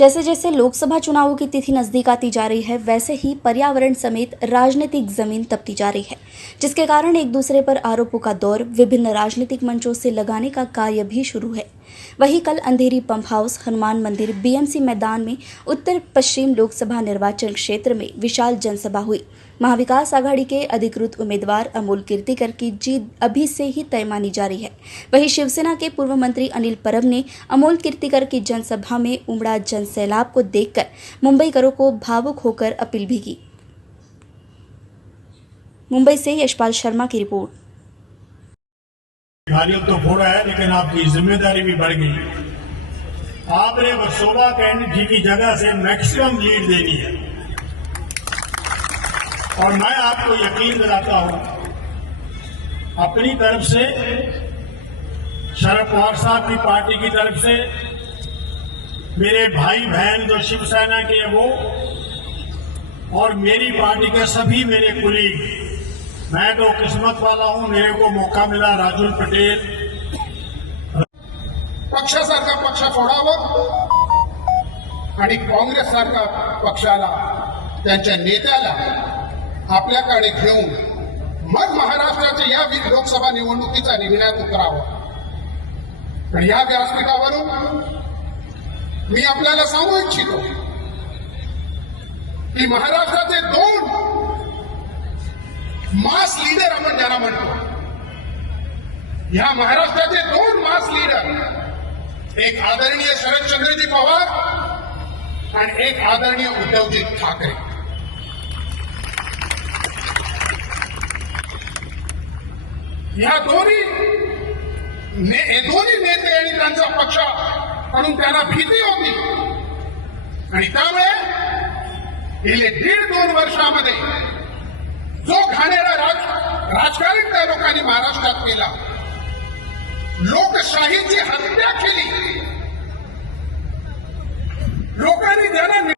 जैसे जैसे लोकसभा चुनावों की तिथि नजदीक आती जा रही है, वैसे ही पर्यावरण समेत राजनीतिक जमीन तपती जा रही है, जिसके कारण एक दूसरे पर आरोपों का दौर विभिन्न राजनीतिक मंचों से लगाने का कार्य भी शुरू है। वहीं कल अंधेरी पंप हाउस, हनुमान मंदिर, बीएमसी मैदान में उत्तर पश्चिम लोकसभा निर्वाचन क्षेत्र में विशाल जनसभा हुई। महाविकास आघाड़ी के अधिकृत उम्मीदवार अमोल कीर्तिकर की जीत अभी से ही तय मानी जा रही है। वहीं शिवसेना के पूर्व मंत्री अनिल परब ने अमोल कीर्तिकर की जनसभा में उमड़ा जनसैलाब को देखकर मुंबईकरों को भावुक होकर अपील भी की। मुंबई से यशपाल शर्मा की रिपोर्ट। गालियों तो फोड़ा है, लेकिन आपकी जिम्मेदारी भी बढ़ गई। आपने शोभा कैंडिडेट जी की जगह से मैक्सिमम लीड देनी है और मैं आपको यकीन दिलाता हूं, अपनी तरफ से, शरद पवार साहब की पार्टी की तरफ से, मेरे भाई बहन जो शिवसेना के वो और मेरी पार्टी के सभी मेरे कुलीग, मैं तो किस्मत वाला हूं, मेरे को मौका मिला राजुल पटेल पक्षासारखा पक्ष सोडावं आणि काँग्रेससारखा पक्षाला, त्यांच्या नेत्याला आपल्याकडे घेऊन मग महाराष्ट्राच्या या लोकसभा निवडणुकीचा निर्णयात उतरावा। पण या व्यासपीठावरून मी आपल्याला सांगू इच्छितो की महाराष्ट्राचे दोन मास लीडर आपण ज्यांना म्हणतो, या महाराष्ट्राचे दोन मास लीडर, एक आदरणीय शरदचंद्रजी पवार आणि एक आदरणीय उद्धवजी ठाकरे, या दोन्ही नेते आणि त्यांचा पक्ष म्हणून त्यांना भीती होती आणि त्यामुळे गेले 1.5-2 वर्षामध्ये जो घाणेरडा राजकारण त्या लोकांनी महाराष्ट्रात केला, लोकशाहीची हत्या